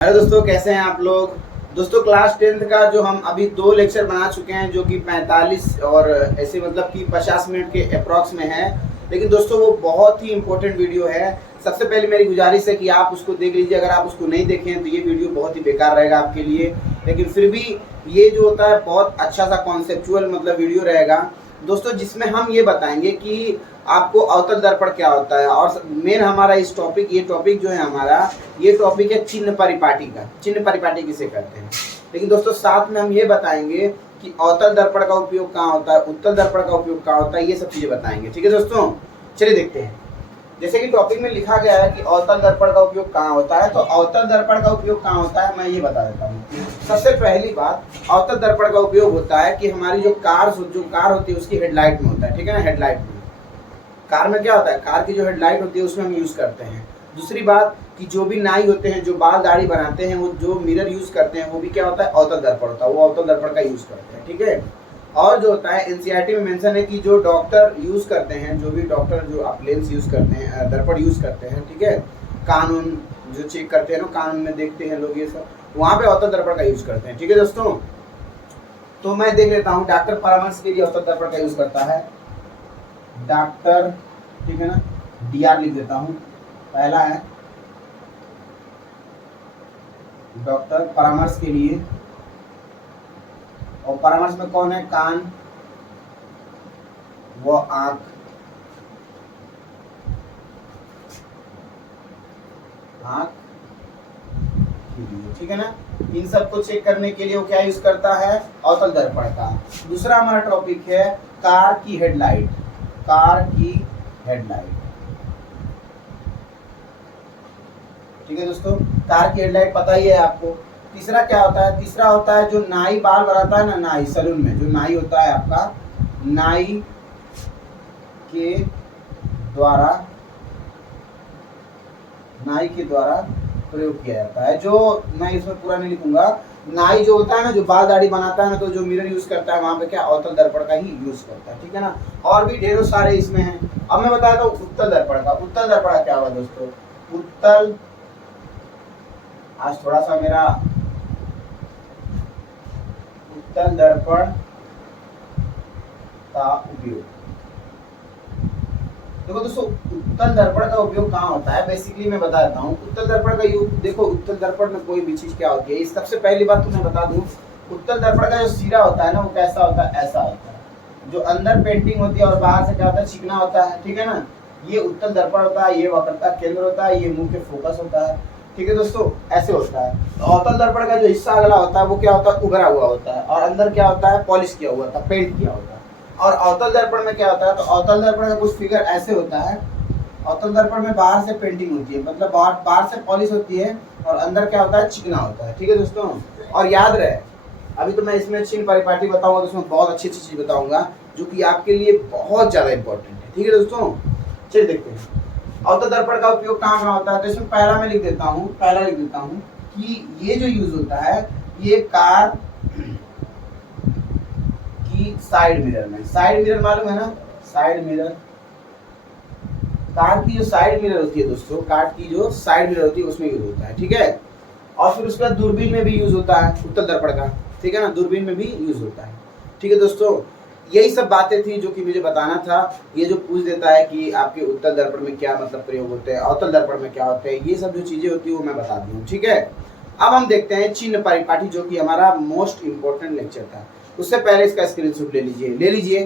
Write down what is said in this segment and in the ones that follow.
Hello दोस्तों, कैसे हैं आप लोग। दोस्तों क्लास 10th का जो हम अभी 2 लेक्चर बना चुके हैं जो कि 45 और ऐसे मतलब कि 50 मिनट के अप्रॉक्स में है। लेकिन दोस्तों वो बहुत ही इंपॉर्टेंट वीडियो है। सबसे पहले मेरी गुजारिश है कि आप उसको देख लीजिए। अगर आप उसको नहीं देखें तो ये वीडियो बहुत ही बेकार रहेगा आपके लिए। लेकिन फिर भी ये जो होता है बहुत अच्छा सा कॉन्सेप्चुअल मतलब वीडियो रहेगा दोस्तों, जिसमें हम ये बताएंगे कि आपको अवतल दर्पण क्या होता है। और मेन हमारा इस टॉपिक ये टॉपिक जो है हमारा ये टॉपिक है चिन्ह परिपाटी का। चिन्ह परिपाटी किसे कहते हैं। लेकिन दोस्तों साथ में हम ये बताएंगे कि अवतल दर्पण का उपयोग कहाँ होता है, उत्तल दर्पण का उपयोग कहाँ होता है, ये सब चीजें बताएंगे। ठीक है दोस्तों, चलिए देखते हैं। जैसे कि टॉपिक में लिखा गया है कि अवतल दर्पण का उपयोग कहाँ होता है, तो अवतल दर्पण का उपयोग कहाँ होता है मैं ये बता देता हूँ। सबसे पहली बात, अवतल दर्पण का उपयोग होता है कि हमारी जो कार होती है उसकी हेडलाइट में होता है। ठीक है ना, हेडलाइट में कार में क्या होता है, कार की जो हेडलाइट होती है उसमें हम यूज करते हैं। दूसरी बात कि जो भी नाई होते हैं जो बाल दाढ़ी बनाते हैं वो जो मिरर यूज करते हैं वो भी क्या होता है, अवतल दर्पण होता है। वो अवतल दर्पण का यूज करते हैं। ठीक है। और जो होता है एनसीईआरटी में मेंशन है कि जो डॉक्टर यूज करते हैं, जो भी डॉक्टर जो आप लेंस यूज करते हैं, दर्पण यूज करते हैं, ठीक है, कानून जो चेक करते हैं ना, कानून में देखते हैं लोग ये सब, वहाँ पे अवतल दर्पण का यूज करते हैं। ठीक है दोस्तों, तो मैं देख लेता हूँ। डॉक्टर परामर्श के लिए अवतल दर्पण का यूज करता है डॉक्टर। ठीक है ना, डीआर लिख देता हूँ। पहला है डॉक्टर परामर्श के लिए, और परामर्श में कौन है, कान व आंख। आंख के लिए, ठीक है ना। इन सब को चेक करने के लिए वो क्या यूज करता है, अवतल दर्पण का। दूसरा हमारा टॉपिक है कार की हेडलाइट। कार की हेडलाइट, ठीक है दोस्तों, कार की हेडलाइट पता ही है आपको। तीसरा क्या होता है, तीसरा होता है जो नाई बाल बनाता है ना, नाई सैलून में जो नाई होता है आपका, नाई के द्वारा प्रयोग किया जाता है। जो मैं इसमें पूरा नहीं लिखूंगा। नाई जो होता है ना, जो बाल दाढ़ी बनाता है ना, तो जो मिरर यूज करता है वहां पे क्या अवतल दर्पण का ही यूज करता है। ठीक है ना। और भी ढेरों सारे इसमें हैं। अब मैं बताता हूँ उत्तल दर्पण का। उत्तल दर्पण क्या हुआ दोस्तों, उत्तल, आज थोड़ा सा मेरा उत्तल दर्पण का उपयोग, देखो दोस्तों उत्तल दर्पण का उपयोग कहाँ होता है, बेसिकली मैं बता देता हूँ। उत्तल दर्पण का यूज देखो, उत्तल दर्पण में कोई भी चीज क्या होती है, सबसे पहली बात तो मैं बता दूं, उत्तल दर्पण का जो सिरा होता है ना वो कैसा होता है, ऐसा होता है। जो अंदर पेंटिंग होती है और बाहर से क्या होता है, चिकना होता है। ठीक है ना, ये उत्तल दर्पण होता है, ये वक्रता केंद्र होता है, ये मुंह के फोकस होता है। ठीक है दोस्तों, ऐसे होता है। तो अवतल दर्पण का जो हिस्सा अगला होता है वो क्या होता है, उभरा हुआ होता है, और अंदर क्या होता है, पॉलिश किया हुआ होता है, पेंट किया होता है। और अवतल दर्पण में क्या होता है, तो अवतल दर्पण का कुछ फिगर ऐसे होता है। अवतल दर्पण में बाहर से पेंटिंग होती है, मतलब बाहर से पॉलिश होती है, और अंदर क्या होता है, चिकना होता है। ठीक है दोस्तों, और याद रहे अभी तो मैं इसमें चिन्ह परिपाटी बताऊंगा, तो उसमें बहुत अच्छी अच्छी चीज बताऊंगा जो कि आपके लिए बहुत ज्यादा इंपॉर्टेंट है। ठीक है दोस्तों, चलिए देखते हैं अवतल दर्पण का उपयोग कहाँ कहाँ होता है। तो इसमें पहला मैं लिख देता हूँ, पहला लिख देता हूँ कि ये जो यूज होता है ये कार की साइड मिरर में। साइड मिरर मालूम है ना, साइड मिरर, कार की जो साइड मिरर होती है दोस्तों, कार की जो साइड मिरर होती है उसमें यूज होता है। ठीक है। और फिर उसके बाद दूरबीन में भी यूज होता है उत्तल दर्पण का। ठीक है ना, दूरबीन में भी यूज होता है। ठीक है दोस्तों, यही सब बातें थी जो कि मुझे बताना था। ये जो पूछ देता है कि आपके उत्तल दर्पण में क्या मतलब प्रयोग होते हैं, अवतल दर्पण में क्या होते हैं, ये सब जो चीजें होती है वो मैं बता दी हूँ। ठीक है। अब हम देखते हैं चिन्ह परिपाटी, जो कि हमारा मोस्ट इंपोर्टेंट लेक्चर था। उससे पहले इसका स्क्रीनशॉट ले लीजिए।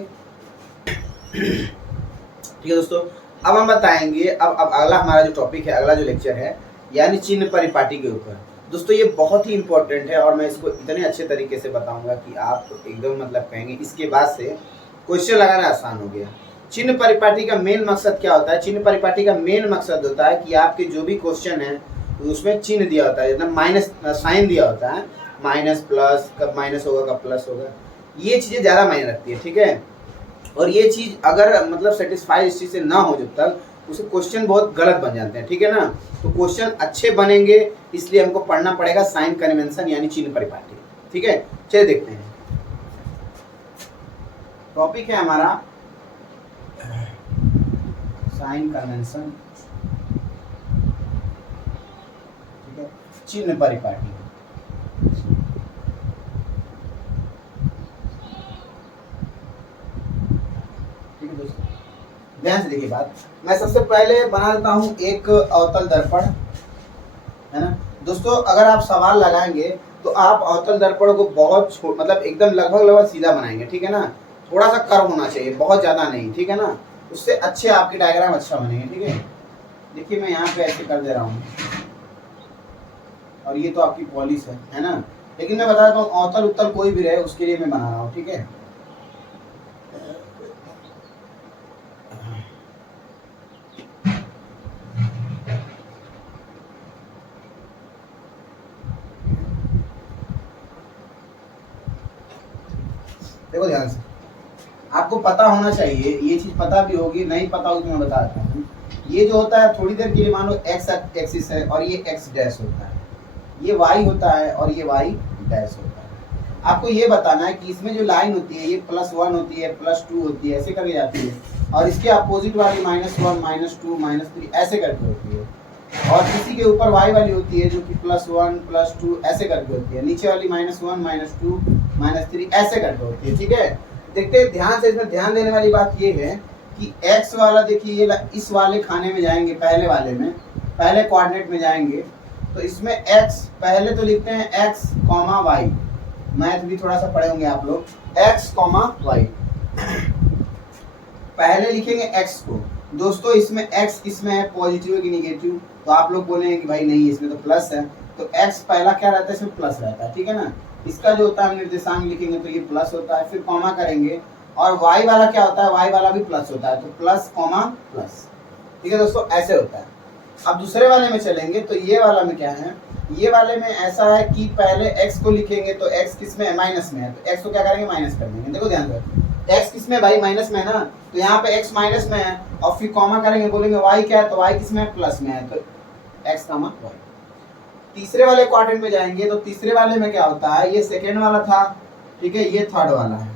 ठीक है दोस्तों, अब हम बताएंगे, अब अगला हमारा जो टॉपिक है, अगला जो लेक्चर है, यानी चिन्ह परिपाटी के ऊपर। दोस्तों ये बहुत ही इंपॉर्टेंट है और मैं इसको इतने अच्छे तरीके से बताऊंगा कि आप एकदम मतलब कहेंगे इसके बाद से क्वेश्चन लगाना आसान हो गया। चिन्ह परिपाटी का मेन मकसद क्या होता है, चिन्ह परिपाटी का मेन मकसद होता है कि आपके जो भी क्वेश्चन है उसमें चिन्ह दिया होता है, मतलब माइनस साइन दिया होता है, माइनस प्लस, कब माइनस होगा कब प्लस होगा, ये चीजें ज्यादा मायने रखती है। ठीक है। और ये चीज अगर मतलब सेटिस्फाई इस चीज से ना हो जब तक, उसे क्वेश्चन बहुत गलत बन जाते हैं। ठीक है ना, तो क्वेश्चन अच्छे बनेंगे इसलिए हमको पढ़ना पड़ेगा साइन कन्वेंशन यानी चिन्ह परिपाटी। ठीक है, चलिए देखते हैं। टॉपिक है हमारा साइन कन्वेंशन। ठीक है, चिन्ह परिपाटी। ठीक है दोस्तों, ध्यान से देखिए बात। मैं सबसे पहले बना देता हूं एक अवतल दर्पण, है ना दोस्तों। अगर आप सवाल लगाएंगे तो आप अवतल दर्पण को बहुत मतलब एकदम लगभग सीधा बनाएंगे, ठीक है ना। थोड़ा सा कर्व होना चाहिए, बहुत ज्यादा नहीं, ठीक है ना। उससे अच्छे आपके डायग्राम अच्छा बनेंगे, ठीक है। देखिए मैं यहाँ पे ऐसे कर दे रहा हूँ, और ये तो आपकी पॉलिश है ना। लेकिन मैं बता देता हूँ अवतल उत्तल कोई भी रहे उसके लिए मैं बना रहा हूँ, ठीक है। देखो ध्यान से, आपको पता होना चाहिए, ये चीज पता भी होगी, नहीं पता होगी तो मैं बता देता हूँ। ये जो होता है थोड़ी देर के लिए मान लो एक्स एक्सिस है और ये एक्स डैश होता है, ये वाई होता है और ये वाई डैश होता है। आपको ये बताना है कि इसमें जो लाइन होती है ये +1 होती है, +2 होती है, ऐसे करके जाती है, और इसके अपोजिट वाली -1 -2 -3 ऐसे करके होती है, और इसी के ऊपर वाई वाली होती है जो कि +1 +2 ऐसे करके होती है, नीचे वाली -1 -2 -3 ऐसे करके होती है, ठीक है। देखते हैं ध्यान से, इसमें ध्यान देने वाली बात ये है कि x वाला देखिए ये इस वाले खाने में जाएंगे, पहले वाले में, पहले कोऑर्डिनेट में जाएंगे, तो इसमें x पहले तो लिखते हैं x, y, मैथ भी थोड़ा सा पढ़े होंगे आप लोग, x, y पहले लिखेंगे x को। दोस्तों इसमें x किसमें है, पॉजिटिव है कि निगेटिव, तो आप लोग बोलेंगे कि भाई नहीं इसमें तो प्लस है, तो x पहला क्या रहता है, इसमें प्लस रहता है, ठीक है ना। इसका जो होता है निर्देशांक लिखेंगे तो ये प्लस होता है, फिर कॉमा करेंगे, और y वाला क्या होता है, y वाला भी प्लस होता है, तो प्लस कॉमा प्लस, ठीक है दोस्तों, ऐसे होता है। अब दूसरे वाले में चलेंगे तो ये वाला में क्या है, ये वाले में ऐसा है कि पहले x को लिखेंगे तो x किस में है, माइनस में है, तो x को क्या करेंगे, माइनस कर देंगे। देखो ध्यान से, x किस में भाई, माइनस में है ना, तो यहाँ पे x माइनस में है, और फिर कॉमा करेंगे, बोलेंगे y क्या है, तो y किस में है, प्लस में है, तो x, y। तीसरे वाले क्वाड्रेंट में जाएंगे तो तीसरे वाले में क्या होता है, ये सेकेंड वाला था, ठीक है, ये थर्ड वाला है।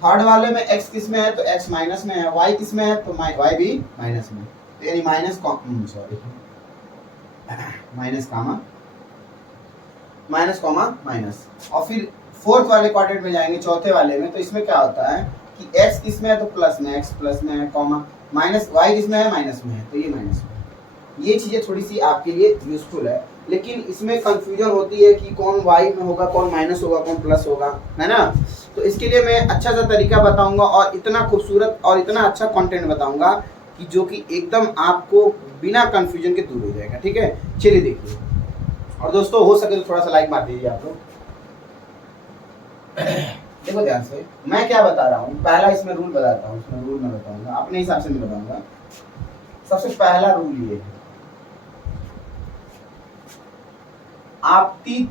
थर्ड वाले में x किस में है, तो x माइनस में है, y किस में है, तो y भी माइनस में, यानी माइनस कॉमा माइनस। और फिर फोर्थ वाले क्वाड्रेंट में जाएंगे, चौथे वाले में, तो इसमें क्या होता है कि x किस में है, तो प्लस में, x प्लस में है, कॉमा माइनस, y किस में है, माइनस में है, तो ये माइनस में। ये चीजें थोड़ी सी आपके लिए यूजफुल है, लेकिन इसमें कंफ्यूजन होती है कि कौन y में होगा, कौन माइनस होगा, कौन प्लस होगा, है ना। तो इसके लिए मैं अच्छा सा तरीका बताऊंगा, और इतना खूबसूरत और इतना अच्छा कंटेंट बताऊंगा कि जो कि एकदम आपको बिना कंफ्यूजन के दूर हो जाएगा, ठीक है। चलिए देखिए, और दोस्तों हो सके तो थोड़ा सा लाइक मार दीजिए आप लोग। देखो ध्यान से, मैं क्या बता रहा हूँ, पहला इसमें रूल बताता हूँ, इसमें रूल मैं बताऊंगा, अपने हिसाब से नहीं बताऊंगा। सबसे पहला रूल ये है, आपतित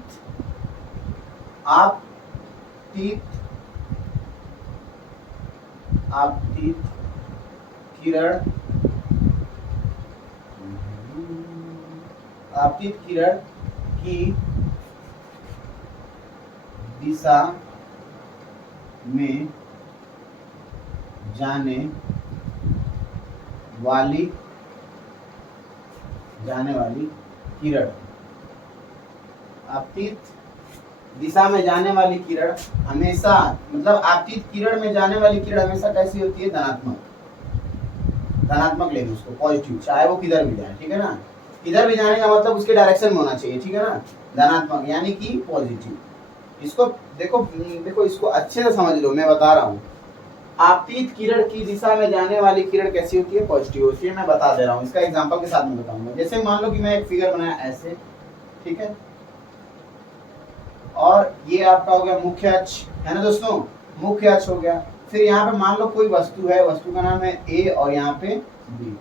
किरण की दिशा में जाने वाली किरण, आपतित दिशा में जाने वाली किरण हमेशा, मतलब आपतित किरण में जाने वाली किरण हमेशा कैसी होती है, धनात्मक लेंगे उसको, पॉजिटिव, चाहे वो किधर भी जाए, ठीक है ना। किधर भी जाने का मतलब उसके डायरेक्शन में होना चाहिए, ठीक है ना, धनात्मक यानी कि पॉजिटिव। इसको देखो इसको अच्छे से समझ लो, मैं बता रहा हूँ। आपतित किरण की दिशा में जाने वाली किरण कैसी होती है, पॉजिटिव होती है, मैं बता दे रहा हूँ, इसका एग्जांपल के साथ में बताऊंगा। जैसे मान लो कि मैं एक फिगर बनाया ऐसे, ठीक है, और ये आपका हो गया मुख्य अक्ष, है ना दोस्तों, मुख्य अक्ष हो गया। फिर यहाँ पे मान लो कोई वस्तु है, वस्तु का नाम है A और यहाँ पे B।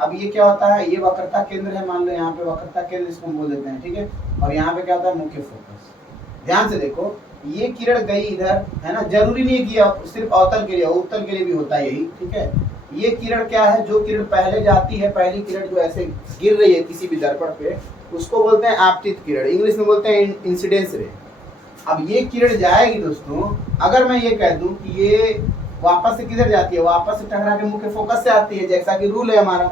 अब ये क्या होता है, ये वक्रता केंद्र है, मान लो यहाँ पे वक्रता केंद्र इसको हम बोल देते हैं, ठीक है। और यहाँ पे क्या होता है, मुख्य फोकस। ध्यान से देखो, ये किरण गई इधर, है ना, जरूरी नहीं है कि सिर्फ अवतल के लिए, उत्तल के लिए भी होता है यही, ठीक है। ये किरण क्या है, जो किरण पहले जाती है, पहली किरण जो ऐसे गिर रही है किसी भी दर्पण पे, उसको बोलते हैं आपतित किरण, इंग्लिश में बोलते हैं इंसिडेंस रे। अब ये किरण जाएगी दोस्तों, अगर मैं ये कह दूं कि ये वापस से किधर जाती है, वापस से टकरा के मुख्य फोकस से आती है, जैसा कि रूल है हमारा,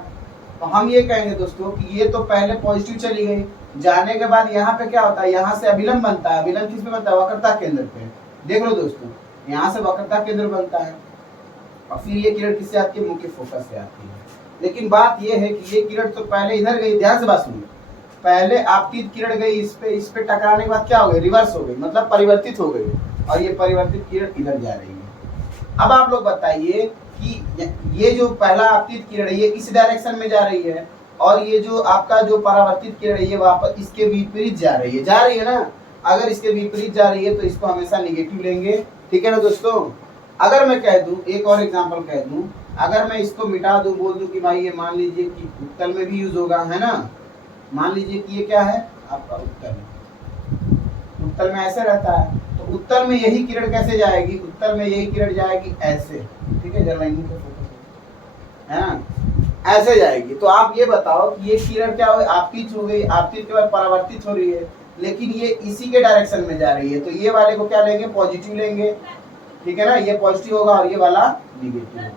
तो हम ये कहेंगे दोस्तों कि ये तो पहले पॉजिटिव चली गई, जाने के बाद यहाँ पे क्या होता है, यहाँ से अभिलंब बनता है। अभिलंब किस पे बनता है, वक्रता केंद्र पे। देख लो दोस्तों, यहाँ से वक्रता केंद्र बनता है और फिर ये किरण किससे आती है, मुख्य फोकस से आती है। लेकिन बात ये है कि ये किरण तो पहले इधर गई, ध्यान से बात सुनिए, पहले आपतित किरण गई इस पे टकराने के बाद क्या हो गई, रिवर्स हो गई, मतलब परिवर्तित हो गई, और ये परिवर्तित किरण इधर जा रही है। अब आप लोग बताइए कि ये जो पहला आपतित किरण है ये इस डायरेक्शन में जा रही है, और ये जो आपका जो परावर्तित किरण है ये वापस इसके विपरीत जा रही है ना। अगर इसके विपरीत जा रही है तो इसको हमेशा निगेटिव लेंगे, ठीक है ना दोस्तों। अगर मैं कह दूं, एक और एग्जांपल कह दूं, अगर मैं इसको मिटा दूं, बोल दूं कि भाई ये मान लीजिए कि उत्तल में भी यूज होगा, है ना। मान लीजिए कि ये क्या है आपका उत्तल में ऐसे रहता है, तो उत्तल में यही किरण कैसे जाएगी, उत्तल में यही किरण जाएगी ऐसे, ठीक है, जरा लाइन पे फोकस है ना, ऐसे जाएगी। तो आप ये बताओ कि ये किरण क्या हो, आपतित हो गई, आपतित के बाद परावर्तित हो रही है, लेकिन ये इसी के डायरेक्शन में जा रही है, तो ये वाले को क्या लेंगे, पॉजिटिव लेंगे, ठीक है ना। ये पॉजिटिव होगा और ये वाला निगेटिव होगा।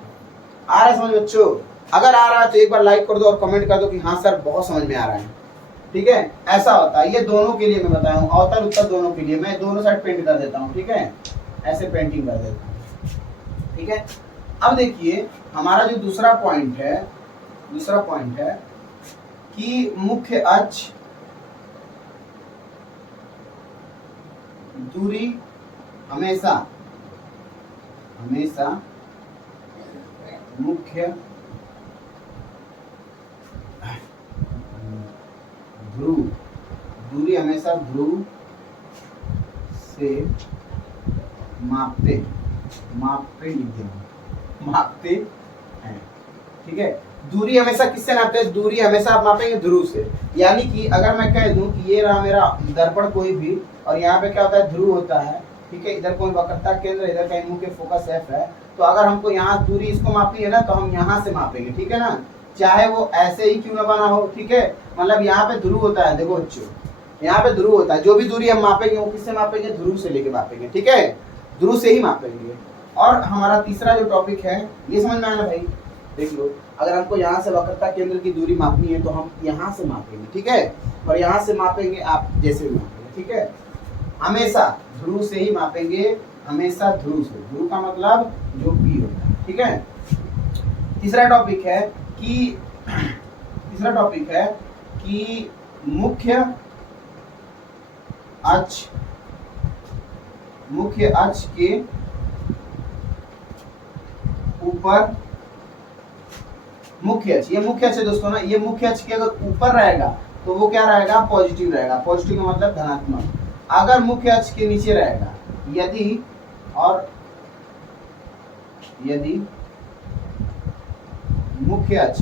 आ रहा है समझ बच्चों? अगर आ रहा है तो एक बार लाइक कर दो और कमेंट कर दो कि हाँ सर बहुत समझ में आ रहा है, ठीक है। ऐसा होता है, ये दोनों के लिए मैं बताया हूँ, अवतल उत्तल दोनों के लिए। मैं दोनों साइड पेंट कर देता हूँ, ठीक है, ऐसे पेंटिंग कर देता हूँ, ठीक है। अब देखिए हमारा जो दूसरा पॉइंट है कि मुख्य अक्ष दूरी हमेशा मुख्य ध्रुव, दूरी हमेशा ध्रुव से मापते हैं, ठीक है। दूरी हमेशा किससे नापते हैं, दूरी हमेशा आप मापेंगे ध्रुव से। यानी कि अगर मैं कह दूं कि ये रहा मेरा दर्पण कोई भी, और यहाँ पे क्या होता है, ध्रुव होता है, ठीक है। इधर कोई वक्रता केंद्र, इधर कहीं मुख्य फोकस एफ है, तो अगर हमको यहाँ दूरी इसको मापनी है ना, तो हम यहाँ से मापेंगे, ठीक है ना, चाहे वो ऐसे ही क्यों ना बना हो, ठीक है। मतलब यहाँ पे ध्रुव होता है, देखो बच्चों यहाँ पे ध्रुव होता है, जो भी दूरी हम मापेंगे वो किससे मापेंगे, ध्रुव से लेके मापेंगे, ठीक है, ध्रुव से ही मापेंगे। और हमारा तीसरा जो टॉपिक है, ये समझ में आया ना भाई, देख लो, अगर हमको यहाँ से वक्रता केंद्र की दूरी मापनी है तो हम यहाँ से मापेंगे, ठीक है, और यहाँ से मापेंगे आप जैसे भी मापेंगे, ठीक है। हमेशा ध्रुव से ही मापेंगे, हमेशा ध्रुव से, ध्रुव का मतलब जो P होता है, ठीक है। तीसरा टॉपिक है कि मुख्य अक्ष के ऊपर, मुख्य अक्ष, ये मुख्य अक्ष है दोस्तों ना, ये मुख्य अक्ष के अगर ऊपर रहेगा तो वो क्या रहेगा, पॉजिटिव रहेगा। पॉजिटिव का मतलब धनात्मक। अगर मुख्य अक्ष के नीचे रहेगा, यदि मुख्य अक्ष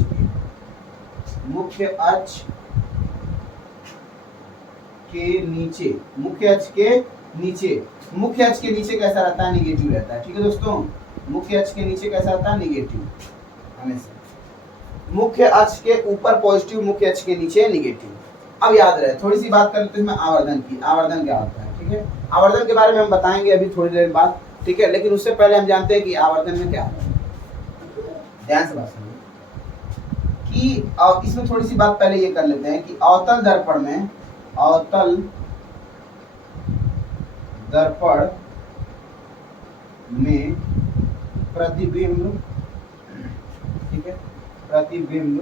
के नीचे कैसा रहता है, निगेटिव रहता है, ठीक है दोस्तों। मुख्य अक्ष के नीचे कैसा रहता है, निगेटिव हमेशा। मुख्य अक्ष के ऊपर पॉजिटिव, मुख्य अक्ष के नीचे निगेटिव। अब याद रहे, थोड़ी सी बात कर लेते हैं आवर्धन की। आवर्धन क्या होता है, ठीक है, आवर्धन के बारे में हम बताएंगे अभी थोड़ी देर बाद, ठीक है। लेकिन उससे पहले हम जानते हैं कि आवर्धन में क्या होता है। ध्यान से बात सुनिए कि इसमें थोड़ी सी बात पहले ये कर लेते हैं कि अवतल दर्पण में प्रतिबिंब, ठीक है, प्रतिबिंब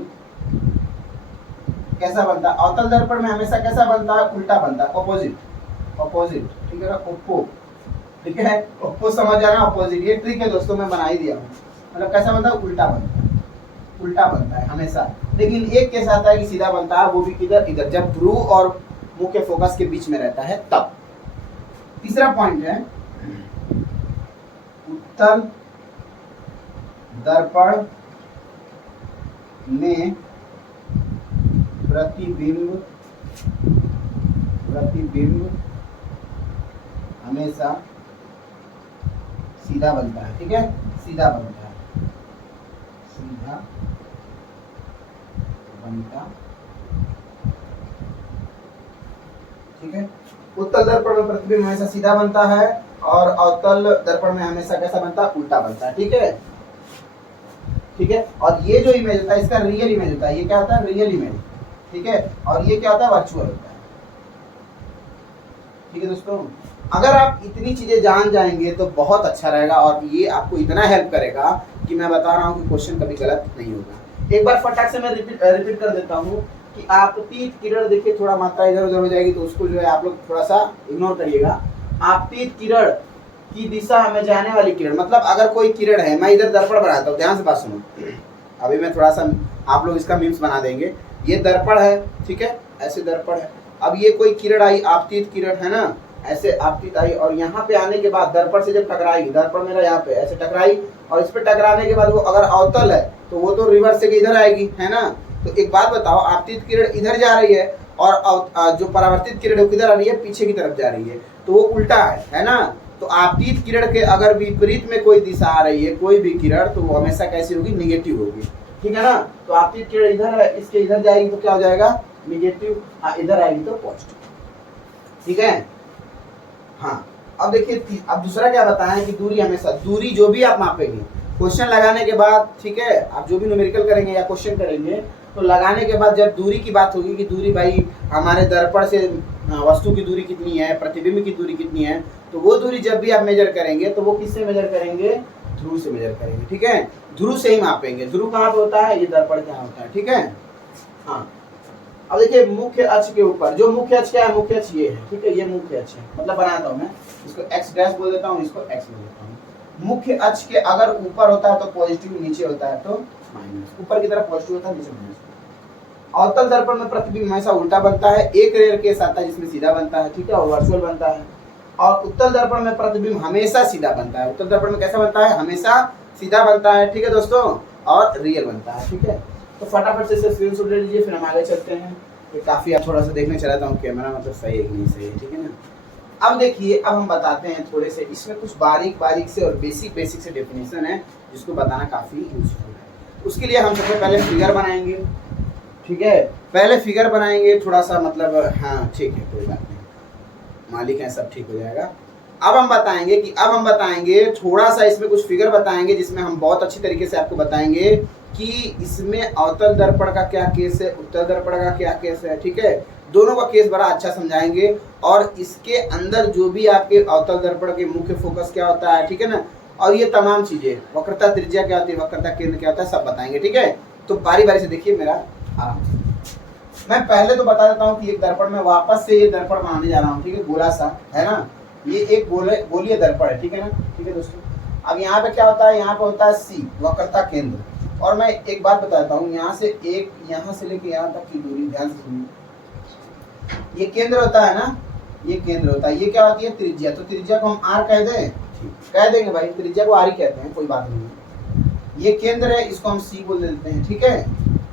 कैसा बनता है, अवतल दर्पण में हमेशा कैसा बनता है, उल्टा बनता है, ऑपोजिट, ठीक है ना, ओप्पो, ठीक है, ओप्पो समझ जाना, ऑपोजिट। ये ट्रिक है दोस्तों, मैं बना ही दिया हूँ। मतलब कैसा बनता है, उल्टा बनता है हमेशा। लेकिन एक केस आता है कि सीधा बनता है, वो भी किधर, इधर, जब ध्रुव और मुख्य फोकस के बीच में रहता है तब। तीसरा पॉइंट है उत्तल दर्पण में प्रतिबिंब हमेशा सीधा बनता है, ठीक है, सीधा बनता ठीक है। उत्तल दर्पण में प्रतिबिंब हमेशा सीधा बनता है और अवतल दर्पण में हमेशा कैसा बनता है, उल्टा बनता है, ठीक है। ठीक है। और ये जो इमेज होता है इसका रियल इमेज होता है, ये क्या होता है, रियल इमेज, ठीक है। और ये क्या होता है, वर्चुअल होता है, ठीक है दोस्तों। अगर आप इतनी चीजें जान जाएंगे तो बहुत अच्छा रहेगा, और ये आपको इतना हेल्प करेगा कि मैं बता रहा हूँ कि क्वेश्चन कभी गलत नहीं होगा। एक बार फटाक से मैं रिपीट कर देता हूँ कि आपतित किरण, देखिए थोड़ा मात्रा इधर उधर हो जाएगी तो उसको जो है आप लोग थोड़ा सा इग्नोर करिएगा। आपतित किरण की दिशा में जाने वाली किरण, मतलब अगर कोई किरण है, मैं इधर दर्पण बनाता हूँ, ध्यान से बात सुनो, अभी मैं थोड़ा सा, आप लोग इसका मीम्स बना देंगे। ये दर्पण है, ठीक है, ऐसे दर्पण है। अब ये कोई किरण आई, आपतित किरण है ना, ऐसे आपतित आई, और यहाँ पे आने के बाद दर्पण से जब टकराई, दर्पण मेरा यहाँ पे ऐसे टकराई, और इस पे टकराने के बाद वो अगर अवतल है तो वो तो रिवर्स से इधर आएगी, है ना। तो एक बात बताओ, आपतित किरण इधर जा रही है और जो परावर्तित किरण है किधर आ रही है, पीछे की तरफ जा रही है, तो वो उल्टा है ना। तो आपतित किरण के अगर विपरीत में कोई दिशा आ रही है, कोई भी किरण, तो वो हमेशा कैसी होगी, निगेटिव होगी, ठीक है ना। तो आपतित किरण इधर है, इसके इधर जाएगी तो क्या हो जाएगा, निगेटिव, इधर आएगी तो पॉजिटिव, ठीक है। हाँ, अब देखिए, अब दूसरा क्या बताएं कि दूरी हमेशा, दूरी जो भी आप मापेंगे क्वेश्चन लगाने के बाद, ठीक है, आप जो भी न्यूमेरिकल करेंगे या क्वेश्चन करेंगे तो लगाने के बाद जब दूरी की बात होगी कि दूरी भाई हमारे दर्पण से वस्तु की दूरी कितनी है, प्रतिबिंब की दूरी कितनी है, तो वो दूरी जब भी आप मेजर करेंगे तो वो किससे मेजर करेंगे, ध्रुव से मेजर करेंगे, ठीक है। ध्रुव से ही मापेंगे। ध्रुव कहाँ पे होता है, ये दर्पण कहाँ होता है, ठीक है। हाँ, अब देखिए मुख्य अक्ष के ऊपर, जो मुख्य अक्ष क्या है, मुख्य अक्ष ये है, ठीक है, ये मुख्य अक्ष है, मतलब बनाता हूँ मैं इसको एक्स डैश बोल देता हूँ, इसको एक्स बोल देता हूँ। मुख्य अक्ष के अगर ऊपर होता है तो पॉजिटिव, नीचे होता है तो माइनस, ऊपर की तरफ पॉजिटिव होता है, नीचे माइनस। अवतल दर्पण में प्रतिबिंब हमेशा उल्टा बनता है, एक रेयर केस आता है जिसमें सीधा बनता है, ठीक है, और वर्चुअल बनता है। और उत्तल दर्पण में प्रतिबिंब हमेशा सीधा बनता है। उत्तल दर्पण में कैसा बनता है, हमेशा सीधा बनता है, ठीक है दोस्तों, और रियल बनता है, ठीक है। तो फटाफट से स्क्रीनशॉट ले लीजिए, फिर हम आगे चलते हैं। तो काफी आप थोड़ा सा देखने चलाता हूँ कैमरा, मतलब सही है कि नहीं सही है, ठीक है ना। अब देखिए, अब हम बताते हैं थोड़े से, इसमें कुछ बारीक बारीक से और बेसिक से डेफिनेशन है जिसको बताना काफी यूजफुल है। उसके लिए हम सबसे पहले फिगर बनाएंगे, ठीक है, पहले फिगर बनाएंगे थोड़ा सा, मतलब हाँ ठीक है, कोई बात नहीं, मालिक है, सब ठीक हो जाएगा। अब हम बताएंगे थोड़ा सा, इसमें कुछ फिगर बताएंगे जिसमें हम बहुत अच्छी तरीके से आपको बताएंगे कि इसमें अवतल दर्पण का क्या केस है, उत्तल दर्पण का क्या केस है, ठीक है। दोनों का केस बड़ा अच्छा समझाएंगे, और इसके अंदर जो भी आपके अवतल दर्पण के मुख्य फोकस क्या होता है, ठीक है ना, और ये तमाम चीजें, वक्रता त्रिज्या क्या होती है, वक्रता केंद्र क्या होता है, सब बताएंगे, ठीक है। तो बारी बारी से देखिए मेरा आराम से। मैं पहले तो बता देता हूँ कि एक दर्पण में वापस से ये दर्पण बनाने जा रहा हूँ, ठीक है, गोला सा है ना, ये एक गोलीय दर्पण है, ठीक है ना, ठीक है दोस्तों। अब यहाँ पे क्या होता है, यहाँ पे होता है सी, वक्रता केंद्र। और मैं एक बात बताता हूँ, यहाँ से लेके यहाँ तक की दूरी, ध्यान से सुनिए, ये केंद्र होता है ना, ये केंद्र होता है, ये क्या होती है, त्रिज्या। तो त्रिज्या को हम आर कह दें, कह देंगे भाई, त्रिज्या को आर ही कहते हैं, कोई बात नहीं। ये केंद्र है, इसको हम सी बोल देते हैं, ठीक है।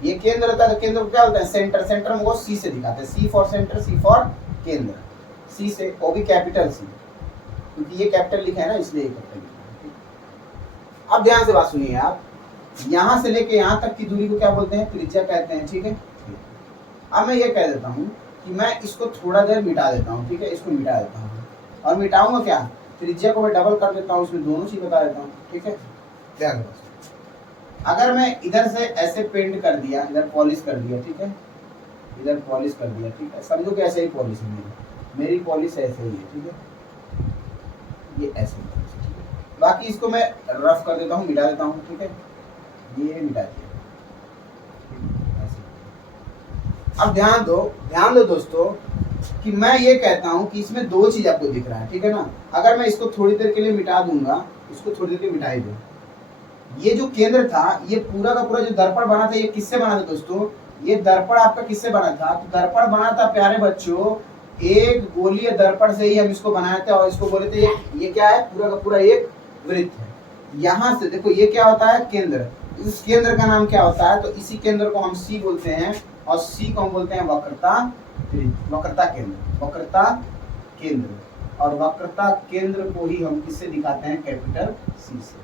ये केंद्र होता है, तो केंद्र को क्या बोलते हैं, सेंटर। सेंटर में वो सी से दिखाते हैं, सी फॉर सेंटर, सी फॉर केंद्र, सी से, वो भी कैपिटल सी, क्योंकि ये कैपिटल लिखा है ना, इसलिए कैपिटल लिखा है। अब ध्यान से बात सुनिए आप, यहाँ से लेके यहाँ तक की दूरी को क्या बोलते हैं, त्रिज्या कहते हैं, ठीक है। अब मैं ये कह देता हूँ कि मैं इसको थोड़ा देर मिटा देता हूँ, ठीक है, इसको मिटा देता हूँ, और मिटाऊंगा क्या, त्रिज्या को मैं डबल कर देता हूँ, उसमें दोनों चीज बता देता हूँ, ठीक है। ध्यान रखो, अगर मैं इधर से ऐसे पेंट कर दिया, इधर पॉलिश कर दिया, ठीक है, इधर पॉलिश कर दिया, ठीक है, समझो कि ऐसे ही पॉलिश है मेरी पॉलिश ऐसे ही है, ठीक है, ये ऐसे ही पॉलिश, ठीक है। बाकी इसको मैं रफ कर देता हूँ, मिटा देता हूँ, ठीक है, ये मिटा दिया। अब ध्यान दो दोस्तों कि मैं ये कहता हूँ कि इसमें दो चीज आपको दिख रहा है, ठीक है ना। अगर मैं इसको थोड़ी देर के लिए मिटा दूंगा, इसको थोड़ी देर के लिए मिटा ही दूं, ये जो केंद्र था, ये पूरा का पूरा जो दर्पण बना था, ये किससे बना था दोस्तों, ये दर्पण आपका किससे बना था, तो दर्पण बना था प्यारे बच्चों, एक गोलीय दर्पण से ही हम इसको बनाए थे, और इसको बोले थे ये क्या है, पूरा का पूरा एक वृत्त है। यहाँ से देखो, ये क्या होता है, केंद्र, इस केंद्र का नाम क्या होता है, तो इसी केंद्र को हम सी बोलते हैं, और सी को हम बोलते हैं वक्रता केंद्र, और वक्रता केंद्र को ही हम किससे दिखाते हैं, कैपिटल सी से।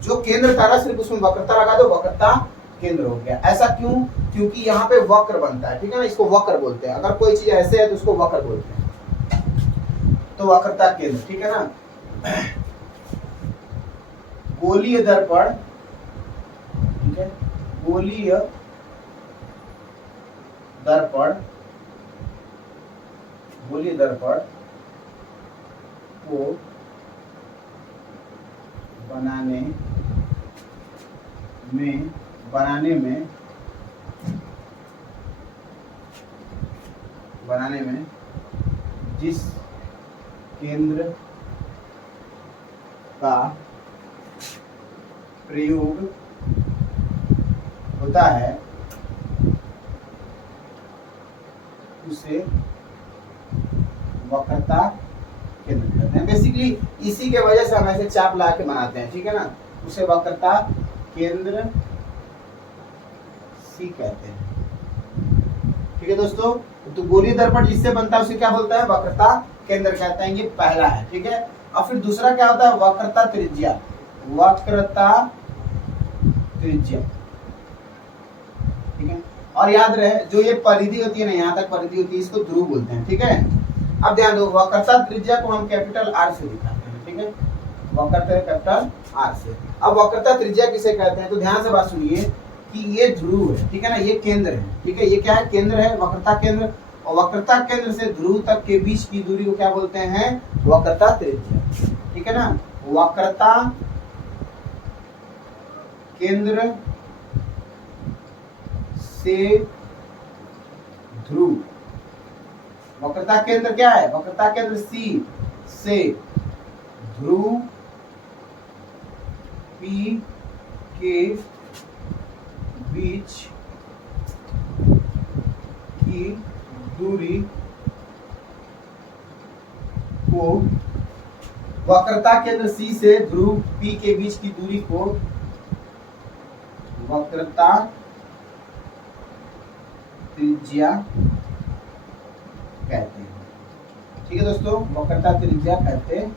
जो केंद्र था ना, सिर्फ उसमें वक्रता लगा दो, वक्रता केंद्र हो गया। ऐसा क्यों, क्योंक't यहाँ पे वक्र बनता है, ठीक है ना, इसको वक्र बोलते हैं। अगर कोई चीज ऐसे है तो उसको वक्र बोलते हैं, तो वक्रता केंद्र, ठीक है ना। गोलीय दर्पण, ठीक है, गोलीय दर्पण को बनाने में जिस केंद्र का प्रयोग होता है उसे वक्रता केंद्र कहते हैं। बेसिकली इसी के वजह से हम ऐसे चाप ला के बनाते हैं, ठीक है ना, उसे वक्रता केंद्र सी कहते हैं। ठीक है दोस्तों, तो गोलीय दर्पण जिससे बनता है उसे क्या बोलता है, वक्रता केंद्र कहते हैं। ये पहला है, ठीक है। और फिर दूसरा क्या होता है, वक्रता त्रिज्या। ठीक है। और याद रहे जो ये परिधि होती है ना, यहाँ तक परिधि होती है, इसको ध्रुव बोलते हैं, ठीक है। अब ध्यान दो, वक्रता त्रिज्या को हम कैपिटल आर से दिखाते हैं, ठीक है, वक्रता कैपिटल आर से। अब वक्रता त्रिज्या किसे कहते हैं, तो ध्यान से बात सुनिए कि ये ध्रुव है, ठीक है ना, ये केंद्र है, ठीक है, ये क्या है, केंद्र है, वक्रता केंद्र। और वक्रता केंद्र से ध्रुव तक के बीच की दूरी को क्या बोलते हैं, वक्रता त्रिज्या, ठीक है ना। वक्रता केंद्र से ध्रुव, वक्रता केंद्र क्या है, वक्रता केंद्र सी से ध्रुव पी के बीच की दूरी को, वक्रता केंद्र सी से ध्रुव पी के बीच की दूरी को वक्रता त्रिज्या कहते हैं। ठीक है दोस्तों, वक्रता त्रिज्या कहते हैं,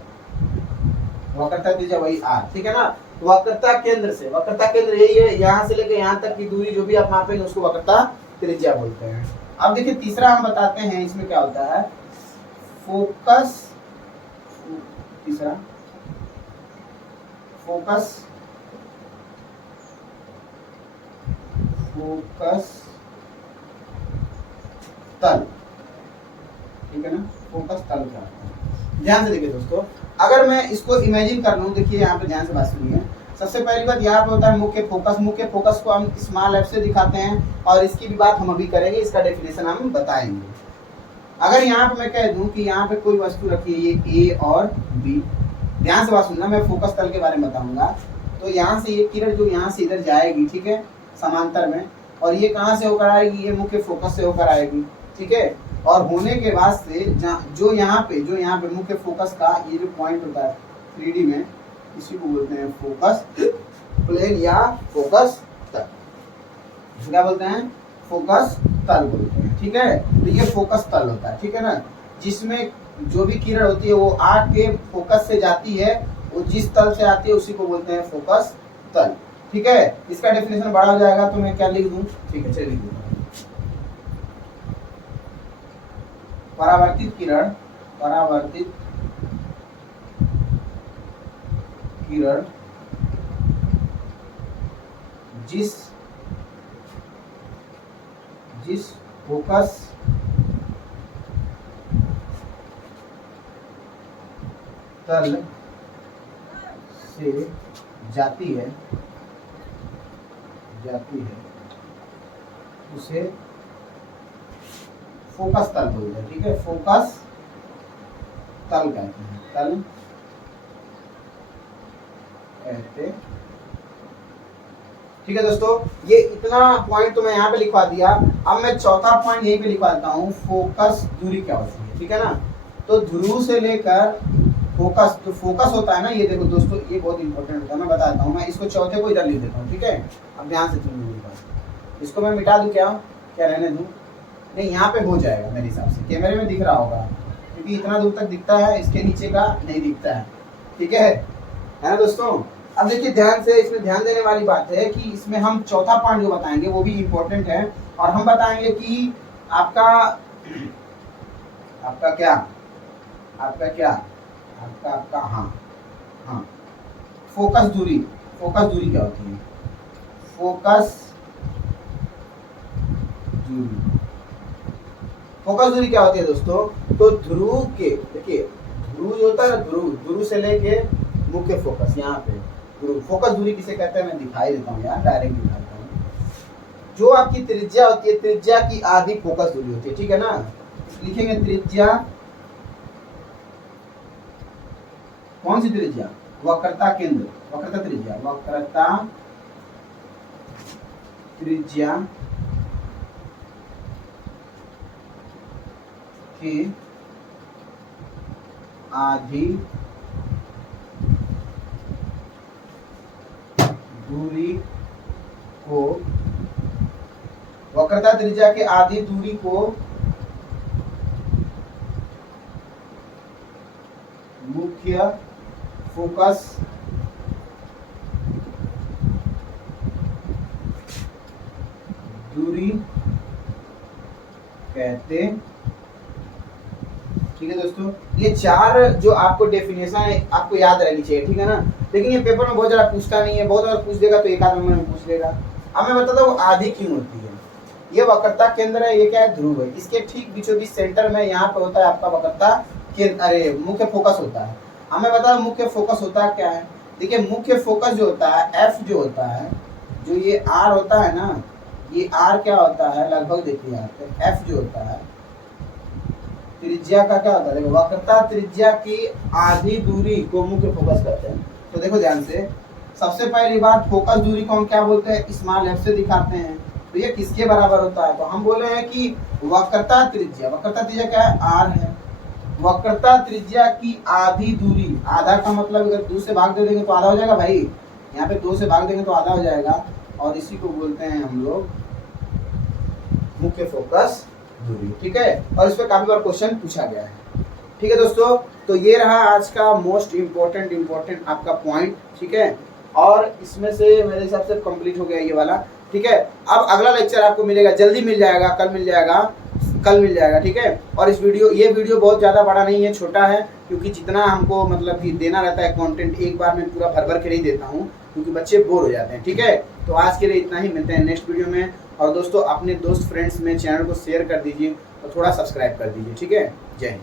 वक्रता त्रिज्या वही आर, ठीक है ना। वक्रता केंद्र से, वक्रता केंद्र यही है, यहाँ से लेकर यहाँ तक की दूरी जो भी आप मापेंगे उसको वक्रता त्रिज्या बोलते हैं। अब देखिए तीसरा हम बताते हैं, इसमें क्या होता है, फोकस, तीसरा फोकस तल, ठीक है ना, फोकस तल क्या होता है। ध्यान से देखिए दोस्तों, अगर मैं इसको इमेजिन कर लूं, देखिए यहाँ पे ध्यान से बात सुनिए। सबसे पहली बात यहाँ पे होता है मुख्य फोकस। मुख्य फोकस को हम स्मॉल एफ से दिखाते हैं और इसकी भी बात हम अभी करेंगे, इसका डेफिनेशन हम बताएंगे। अगर यहाँ पे मैं कह दूं कि यहाँ पे कोई वस्तु रखी है, ये ए और बी, ध्यान से बात सुनना, मैं फोकस तल के बारे में बताऊंगा। तो यहाँ से ये किरण जो यहाँ से इधर जाएगी, ठीक है, समांतर में, और ये कहाँ से होकर आएगी, ये मुख्य फोकस से होकर आएगी, ठीक है। और होने के बाद से जो यहाँ पे मुख्य फोकस का ये जो पॉइंट होता है 3D में, इसी को बोलते हैं फोकस प्लेन या फोकस तल। क्या बोलते हैं, फोकस तल बोलते हैं, ठीक है। तो ये फोकस तल होता है, ठीक है ना, जिसमें जो भी किरण होती है वो आके फोकस से जाती है, वो जिस तल से आती है उसी को बोलते हैं फोकस तल, ठीक है। इसका डेफिनेशन बड़ा हो जाएगा तो मैं क्या लिख दूं, ठीक है, चलिए लिख दूंगा। परावर्तित किरण जिस फोकस तल से जाती है उसे फोकस तल बोलते हैं, ठीक है, फोकस तल कहते हैं, तल कहते। ठीक है दोस्तों, ये इतना पॉइंट तो मैं यहाँ पे लिखवा दिया। अब मैं चौथा पॉइंट यहीं पे लिखवा देता हूँ, फोकस दूरी क्या होती है, ठीक है ना। तो ध्रुव से लेकर फोकस, जो फोकस होता है ना, ये देखो दोस्तों, ये बहुत इंपॉर्टेंट होता है, मैं बताता हूँ। मैं इसको चौथे को इधर लिख देता हूँ, ठीक है। अब ध्यान से सुनिए मेरी बात, इसको मैं मिटा दूँ, क्या रहने दूँ, नहीं, यहाँ पे हो जाएगा मेरे हिसाब से, कैमरे में दिख रहा होगा, क्योंकि इतना दूर तक दिखता है, इसके नीचे का नहीं दिखता है, ठीक है ना दोस्तों। अब देखिए ध्यान से, इसमें ध्यान देने वाली बात है कि इसमें हम चौथा पॉइंट जो बताएंगे वो भी इम्पोर्टेंट है, और हम बताएंगे कि आपका हाँ, फोकस दूरी क्या होती है, फोकस दूरी। फोकस दूरी क्या होती है दोस्तों? तो ध्रुव के, देखिए ध्रुव जो होता है ना, ध्रुव से लेके मुख्य फोकस यहाँ पे ध्रुव। फोकस दूरी किसे कहते हैं मैं दिखाई देता हूँ यार, डायरेक्ट दिखाता हूँ। जो आपकी त्रिज्या होती है, त्रिज्या की आधी फोकस दूरी होती है, ठीक है ना। लिखेंगे त्रिज्या, कौन सी त्रिज्या? वक्रता केंद्र, वक्रता त्रिज्या, वक्रता त्रिज्या की आधी दूरी को, वक्रता त्रिज्या के आधी दूरी को मुख्य फोकस दूरी कहते। ठीक है दोस्तों, ये चार जो आपको डेफिनेशन है आपको याद रहनी चाहिए, ठीक है ना। लेकिन ये पेपर में बहुत ज्यादा पूछता नहीं है, बहुत अगर पूछ देगा तो एक आध नंबर में पूछ लेगा। अब मैं बताता हूँ आधी क्यों होती है। ये वक्रता केंद्र है, ये क्या है? ध्रुव है। इसके ठीक बीचों बीच सेंटर में यहाँ पे होता है आपका वक्रता केंद्र, अरे मुख्य फोकस होता है। अब मैं बता दूं मुख्य फोकस होता है क्या है। देखिए मुख्य फोकस जो होता है, एफ जो होता है, जो ये आर होता है ना, ये आर क्या होता है लगभग, देखिए यहाँ पे एफ जो होता है त्रिज्या का क्या होता है, वक्रता त्रिज्या की आधी दूरी को मुख्य फोकस करते हैं। तो देखो ध्यान से, सबसे पहली बात फोकस दूरी को हम क्या बोलते हैं? स्मॉल एफ से दिखाते हैं। तो ये किसके बराबर होता है? तो हम बोले हैं कि वक्रता त्रिज्या, वक्रता त्रिज्या क्या है? आर है। वक्रता त्रिज्या की आधी दूरी, आधा का मतलब अगर 2 से भाग दे देंगे तो आधा हो जाएगा भाई, यहाँ पे 2 से भाग देंगे तो आधा हो जाएगा, और इसी को बोलते हैं हम लोग मुख्य फोकस दूरी, ठीक है। और इस पे काफी बार क्वेश्चन पूछा गया है, ठीक है दोस्तों। तो ये रहा आज का मोस्ट इम्पोर्टेंट आपका पॉइंट, ठीक है। और इसमें से मेरे हिसाब से कंप्लीट हो गया ये वाला, ठीक है। अब अगला लेक्चर आपको मिलेगा, जल्दी मिल जाएगा, कल मिल जाएगा, ठीक है। और ये वीडियो बहुत ज़्यादा बड़ा नहीं है, छोटा है, क्योंकि जितना हमको मतलब कि देना रहता है कंटेंट, एक बार मैं पूरा भर के नहीं देता हूँ, क्योंकि बच्चे बोर हो जाते हैं, ठीक है। तो आज के लिए इतना ही, मिलते हैं नेक्स्ट वीडियो में। और दोस्तों अपने दोस्त फ्रेंड्स में चैनल को शेयर कर दीजिए और थोड़ा सब्सक्राइब कर दीजिए, ठीक है। जय हिंद।